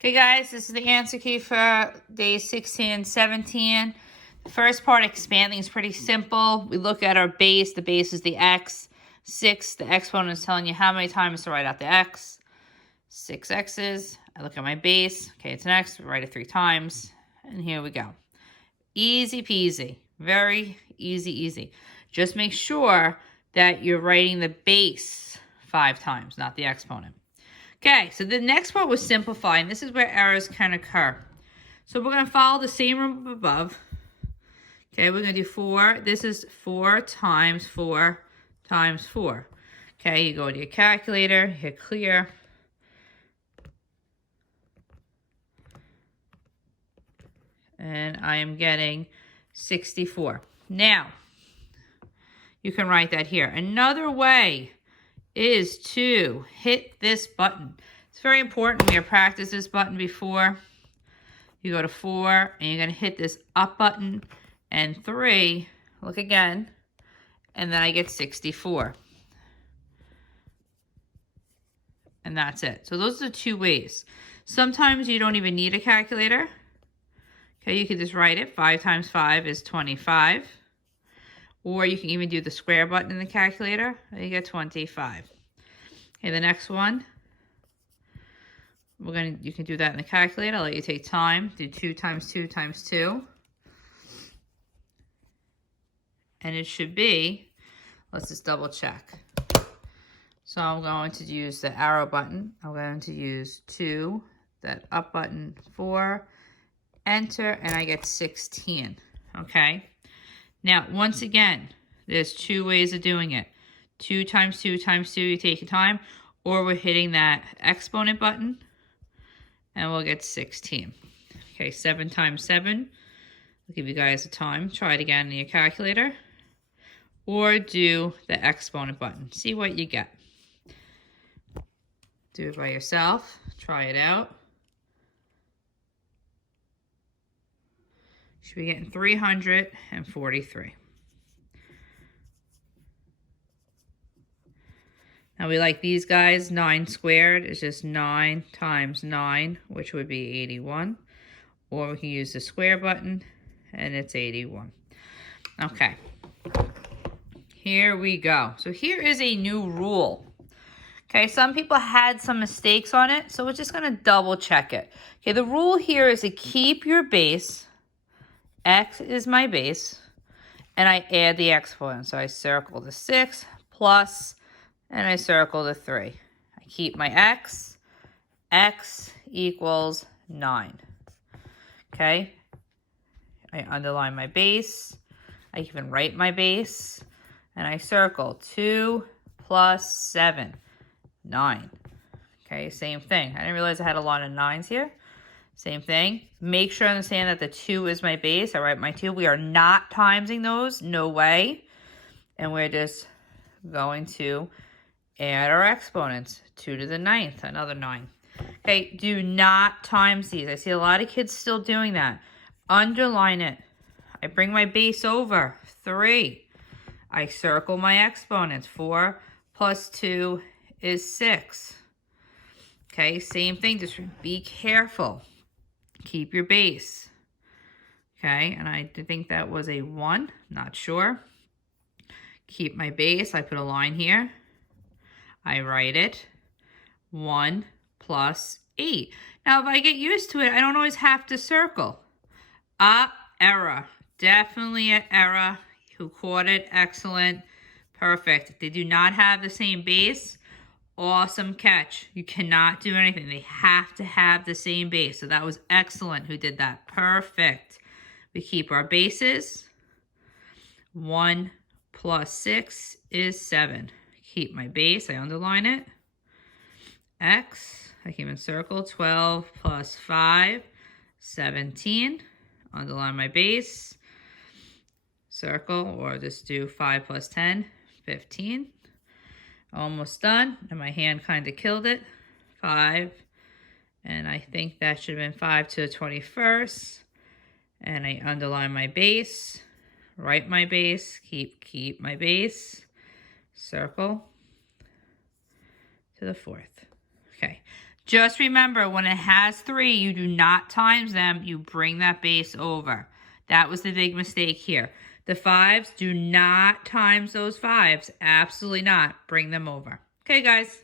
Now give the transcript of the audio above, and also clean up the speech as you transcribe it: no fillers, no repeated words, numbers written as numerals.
Okay, guys, this is the answer key for days 16 and 17. The first part, expanding, is pretty simple. We look at our base. The base is the x. 6, the exponent is telling you how many times to write out the x. 6 x's. I look at my base. Okay, it's an x. We write it 3 times. And here we go. Easy peasy. Very easy. Just make sure that you're writing the base 5 times, not the exponent. Okay, so the next part was simplifying. This is where errors can occur. So we're going to follow the same rule above. Okay, we're going to do 4. This is 4 times 4 times 4. Okay, you go to your calculator, hit clear. And I am getting 64. Now, you can write that here. Another way is to hit this button. It's very important. We have practiced this button before. You go to 4 and you're going to hit this up button, and 3, look again, and then I get 64. And that's it. So those are the 2 ways. Sometimes you don't even need a calculator. Okay, you can just write it. 5 times 5 is 25. Or you can even do the square button in the calculator, and you get 25. Okay, the next one, you can do that in the calculator. I'll let you take time. Do 2 times 2 times 2. And it should be, let's just double check. So I'm going to use the arrow button. I'm going to use 2, that up button, 4, enter, and I get 16. Okay. Now, once again, there's 2 ways of doing it. 2 times 2 times 2, you take your time, or we're hitting that exponent button, and we'll get 16. Okay, 7 times 7. I'll give you guys a time. Try it again in your calculator, or do the exponent button. See what you get. Do it by yourself. Try it out. Should be getting 343. Now we like these guys. 9 squared is just 9 times 9, which would be 81. Or we can use the square button, and it's 81. Okay. Here we go. So here is a new rule. Okay, some people had some mistakes on it, so we're just going to double check it. Okay, the rule here is to keep your base. X is my base, and I add the exponent. So I circle the 6 plus, and I circle the 3. I keep my x. X equals 9. Okay? I underline my base. I even write my base. And I circle 2 plus 7. 9. Okay, same thing. I didn't realize I had a lot of 9s here. Same thing. Make sure I understand that the 2 is my base. I write my 2. We are not timesing those. No way. And we're just going to add our exponents. 2 to the 9th, another 9. Okay, do not times these. I see a lot of kids still doing that. Underline it. I bring my base over. 3. I circle my exponents. 4 plus 2 is 6. Okay, same thing. Just be careful. Keep your base. Okay, and I think that was a 1. Not sure. Keep my base. I put a line here. I write it. 1 plus 8. Now, if I get used to it, I don't always have to circle. Error. Definitely an error. Who caught it? Excellent. Perfect. They do not have the same base. Awesome catch. You cannot do anything. They have to have the same base. So that was excellent who did that. Perfect. We keep our bases. 1 plus 6 is 7. Keep my base. I underline it. X. I can even circle. 12 plus 5, 17. Underline my base. Circle, or just do 5 plus 10, 15. Almost done, and my hand kind of killed it. 5, and I think that should have been 5 to the 21st. And I underline my base, write my base, keep my base, circle to the 4th. Okay, Just remember, when it has 3, you do not times them. You bring that base over. That was the big mistake here. The 5s, do not times those 5s. Absolutely not. Bring them over. Okay, guys.